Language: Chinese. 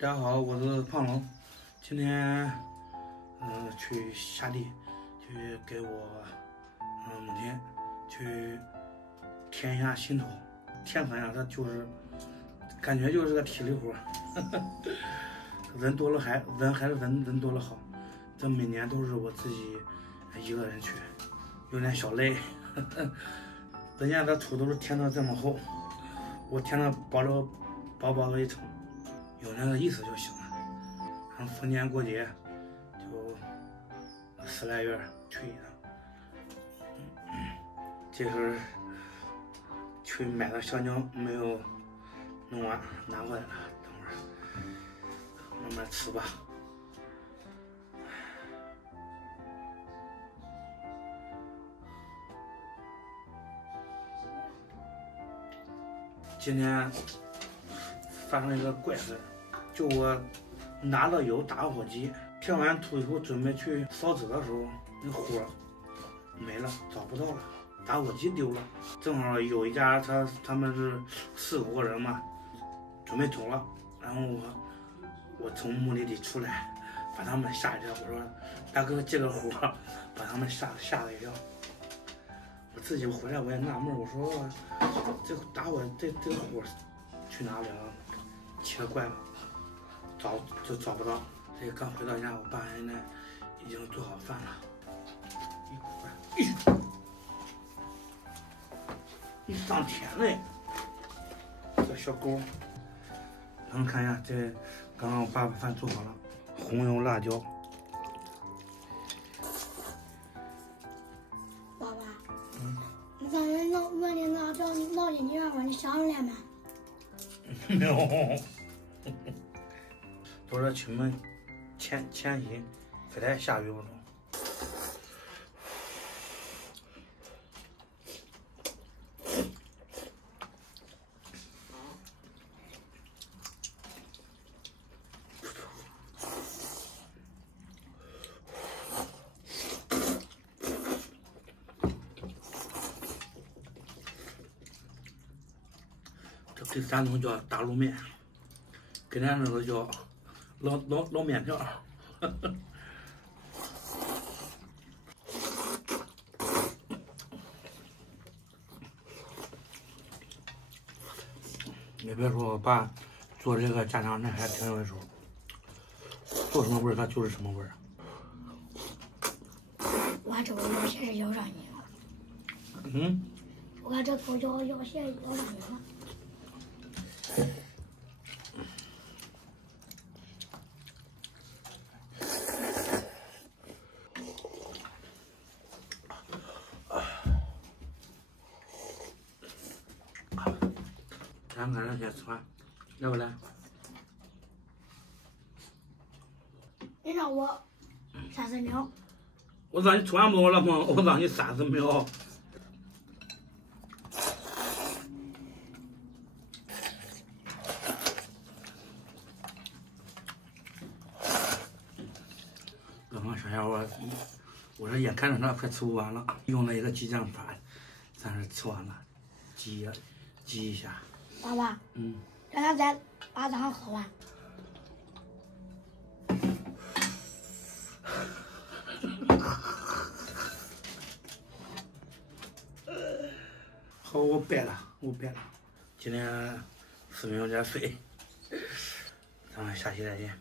大家好，我是胖龙，今天去下地，去给我母亲去填一下新土，填土呀，它就是感觉就是个体力活，人多了人多了好，这每年都是我自己一个人去，有点小累，人家的土都是填的这么厚，我填的薄薄的一层。有那个意思就行了。然后逢年过节就10来月去一趟。这会儿去买的香蕉没有弄完，拿过来了，等会儿慢慢吃吧。今天发生一个怪事，就我拿了有打火机，填完土以后准备去烧纸的时候，那火没了，找不到了，打火机丢了。正好有一家他们是4、5个人嘛，准备走了，然后我从墓里出来，把他们吓一跳。我说大哥借个火，把他们吓了一跳。我自己回来我也纳闷，我说这打火这个火去哪里了？奇了怪了，找不到。这个刚回到家，我爸现在已经做好饭了。一上天嘞，这小狗。咱们看一下，这刚刚我爸把饭做好了，红油辣椒。爸爸，你上次问你闹进去了，你想起来没？没有，都是出门前夕，非得下雨不中。这给山东叫大卤面，给咱这个叫老面条。你别说，我爸做这个家常菜还挺有一手，做什么味儿它就是什么味儿。我这个药线是咬上你了。嗯。我看这口药线咬上你了。咱赶上先吃饭，要不然？你让我30秒。我让你吃完不了吗？我让你30秒。刚刚小小我这眼看着它快吃不完了，用了一个激将法，算是吃完了，激一下。爸爸，让他再把汤喝完。好，我掰了。今天视频有点废，咱们下期再见。